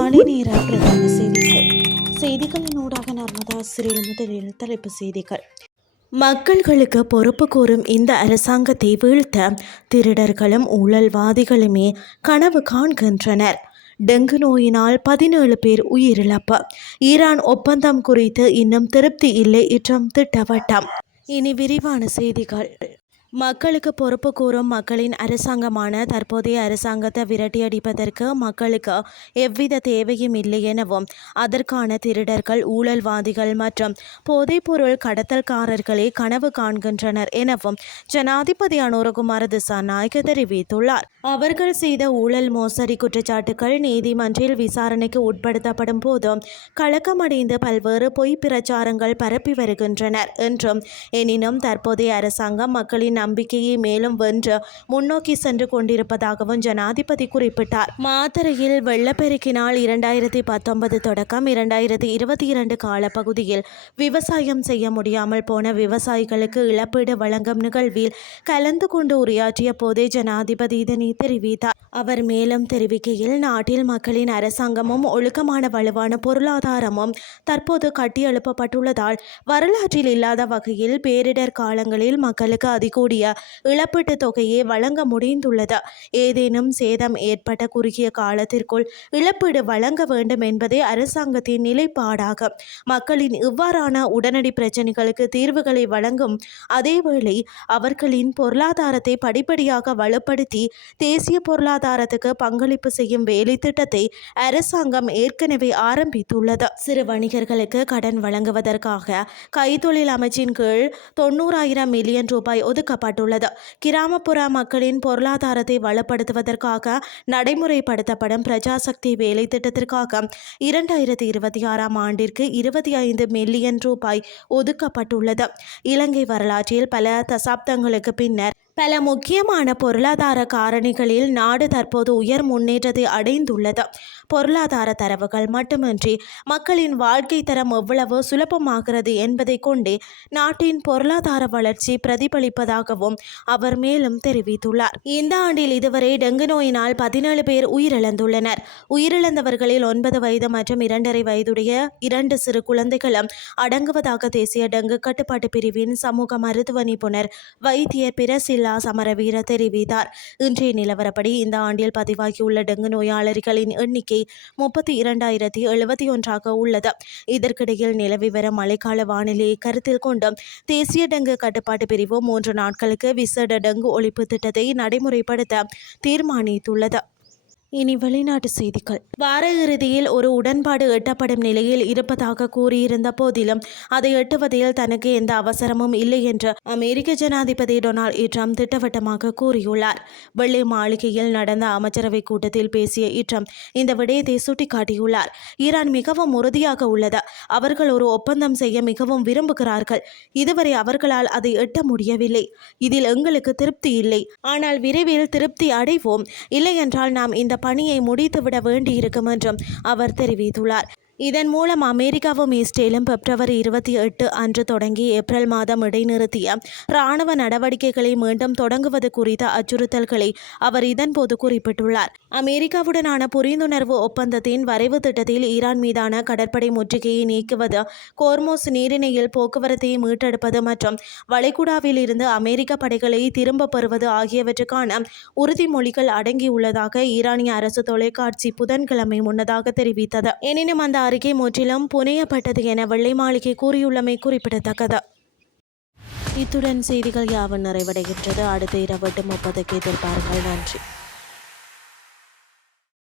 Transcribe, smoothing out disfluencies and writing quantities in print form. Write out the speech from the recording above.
காலை நேர பிரதான செய்திகளின் ஊடாக நர்மதா சிறில் முதலில் தலைப்பு செய்திகள். மக்கள்களுக்கு பொறுப்பு கூறும் இந்த அரசாங்கத்தை வீழ்த்த திருடர்களும் ஊழல்வாதிகளுமே கனவு காண்கின்றனர். டெங்கு நோயினால் 17 பேர் உயிரிழப்பு. ஈரான் ஒப்பந்தம் குறித்து இன்னும் திருப்தி இல்லை என்றும் திட்டவட்டம். இனி விரிவான செய்திகள். மக்களுக்கு பொறுப்பு கூறும் மக்களின் அரசாங்கமான தற்போதைய அரசாங்கத்தை விரட்டியடிப்பதற்கு மக்களுக்கு எவ்வித தேவையும் இல்லை எனவும் அதற்கான திருடர்கள் ஊழல்வாதிகள் மற்றும் போதைப்பொருள் கடத்தல்காரர்களே கனவு காண்கின்றனர் எனவும் ஜனாதிபதி அனுரகுமார திசாநாயக்க தெரிவித்துள்ளார். அவர்கள் செய்த ஊழல் மோசடி குற்றச்சாட்டுகள் நீதிமன்றில் விசாரணைக்கு உட்படுத்தப்படும் போது கலக்கமடைந்து பல்வேறு பொய் பிரச்சாரங்கள் பரப்பி வருகின்றனர் என்றும் எனினும் தற்போதைய அரசாங்கம் மக்களின் நம்பிக்கையை மேலும் வென்று முன்னோக்கி சென்று கொண்டிருப்பதாகவும் ஜனாதிபதி குறிப்பிட்டார். மாத்தறையில் வெள்ளப்பெருக்கினால் 2019 தொடக்கம் 2022 காலப்பகுதியில் விவசாயம் செய்ய முடியாமல் போன விவசாயிகளுக்கு இழப்பீடு வழங்கும் நிகழ்வில் கலந்து கொண்டு உரையாற்றிய போதே ஜனாதிபதி இதனை தெரிவித்தார். அவர் மேலும் தெரிவிக்கையில், நாட்டில் மக்களின் அரசாங்கமும் ஒழுக்கமான வலுவான பொருளாதாரமும் தற்போது கட்டியெழுப்பப்பட்டுள்ளதால் வரலாற்றில் இல்லாத வகையில் பேரிடர் காலங்களில் மக்களுக்கு அதிகூடிய இழப்பீட்டு தொகையை வழங்க முடிந்துள்ளது. ஏதேனும் சேதம் ஏற்பட்ட குறுகிய காலத்திற்குள் இழப்பீடு வழங்க வேண்டும் என்பதே அரசாங்கத்தின் நிலைப்பாடாகும். மக்களின் இவ்வாறான உடனடி பிரச்சினைகளுக்கு தீர்வுகளை வழங்கும் அதேவேளை அவர்களின் பொருளாதாரத்தை படிப்படியாக வலுப்படுத்தி தேசிய பொருளாதாரத்துக்கு பங்களிப்பு செய்யும் வேலை திட்டத்தை அரசாங்கம் ஏற்கனவே ஆரம்பித்துள்ளது. சிறு வணிகர்களுக்கு கடன் வழங்குவதற்காக கைத்தொழில் அமைச்சின் கீழ் 90,000 மில்லியன் ரூபாய் ஒதுக்கப்பட்டுள்ளது. கிராமப்புற மக்களின் பொருளாதாரத்தை வலுப்படுத்துவதற்காக நடைமுறைப்படுத்தப்படும் பிரஜாசக்தி வேலை திட்டத்திற்காக 2026 ஆண்டிற்கு 25 மில்லியன் ரூபாய் ஒதுக்கப்பட்டுள்ளது. இலங்கை வரலாற்றில் பல தசாப்தங்களுக்கு பின்னர் பல முக்கியமான பொருளாதார காரணிகளில் நாடு தற்போது உயர் முன்னேற்றத்தை அடைந்துள்ளது. பொருளாதார தரவுகள் மட்டுமின்றி மக்களின் வாழ்க்கை தரம் எவ்வளவு சுலபமாகிறது என்பதை கொண்டே நாட்டின் பொருளாதார வளர்ச்சி பிரதிபலிப்பதாகவும் அவர் மேலும் தெரிவித்துள்ளார். இந்த ஆண்டில் இதுவரை டெங்கு நோயினால் 17 பேர் உயிரிழந்துள்ளனர். உயிரிழந்தவர்களில் 9 வயது மற்றும் 2.5 வயதுடைய 2 சிறு குழந்தைகளும் அடங்குவதாக தேசிய டெங்கு கட்டுப்பாட்டு பிரிவின் சமூக மருத்துவ நிபுணர் வைத்தியர் பிரசில்லா சமரவீர தெரிவித்தார். இன்றைய நிலவரப்படி இந்த ஆண்டில் பதிவாகியுள்ள டெங்கு நோயாளர்களின் எண்ணிக்கை 32,071 உள்ளது. இதற்கிடையில் நிலவி வரும் மழைக்கால வானிலையை கருத்தில் கொண்டு தேசிய டெங்கு கட்டுப்பாட்டு பிரிவு 3 நாட்களுக்கு விசேட டெங்கு ஒழிப்பு திட்டத்தை நடைமுறைப்படுத்த தீர்மானித்துள்ளது. இனி வெளிநாட்டு செய்திகள். வார இறுதியில் ஒரு உடன்பாடு எட்டப்படும் நிலையில் இருப்பதாக கூறியிருந்த போதிலும் அதை எட்டுவதில் தனக்கு எந்த அவசரமும் இல்லை என்று அமெரிக்க ஜனாதிபதி டொனால்ட் ட்ரம்ப் திட்டவட்டமாக கூறியுள்ளார். வெள்ளை மாளிகையில் நடந்த அமைச்சரவை கூட்டத்தில் பேசிய ட்ரம்ப் இந்த விடயத்தை சுட்டிக்காட்டியுள்ளார். ஈரான் மிகவும் உறுதியாக உள்ளது. அவர்கள் ஒரு ஒப்பந்தம் செய்ய மிகவும் விரும்புகிறார்கள். இதுவரை அவர்களால் அதை எட்ட முடியவில்லை. இதில் எங்களுக்கு திருப்தி இல்லை. ஆனால் விரைவில் திருப்தி அடைவோம். இல்லை என்றால் நாம் இந்த பணியை முடித்துவிட வேண்டியிருக்கும் என்றும் அவர் தெரிவித்துள்ளார். இதன் மூலம் அமெரிக்காவும் இஸ்ரேலும் பிப்ரவரி 28 அன்று தொடங்கி ஏப்ரல் மாதம் இடைநிறுத்திய இராணுவ நடவடிக்கைகளை மீண்டும் தொடங்குவது குறித்த அச்சுறுத்தல்களை அவர் இதன்போது குறிப்பிட்டுள்ளார். அமெரிக்காவுடனான புரிந்துணர்வு ஒப்பந்தத்தின் வரைவு திட்டத்தில் ஈரான் மீதான கடற்படை முற்றுகையை நீக்குவது, கோர்மோஸ் நீரிணையில் போக்குவரத்தை மீட்டெடுப்பது மற்றும் வளைகுடாவில் இருந்து அமெரிக்க படைகளை திரும்ப பெறுவது ஆகியவற்றுக்கான உறுதிமொழிகள் அடங்கியுள்ளதாக ஈரானிய அரசு தொலைக்காட்சி புதன்கிழமை முன்னதாக தெரிவித்தது. எனினும் அந்த அறிக்கை முற்றிலும் புனையப்பட்டது என வெள்ளை மாளிகை கூறியுள்ளமை குறிப்பிடத்தக்கது. இத்துடன் செய்திகள் யாவும் நிறைவடைகின்றது. அடுத்த இரவு 8:30 எதிர்பாருங்கள். நன்றி.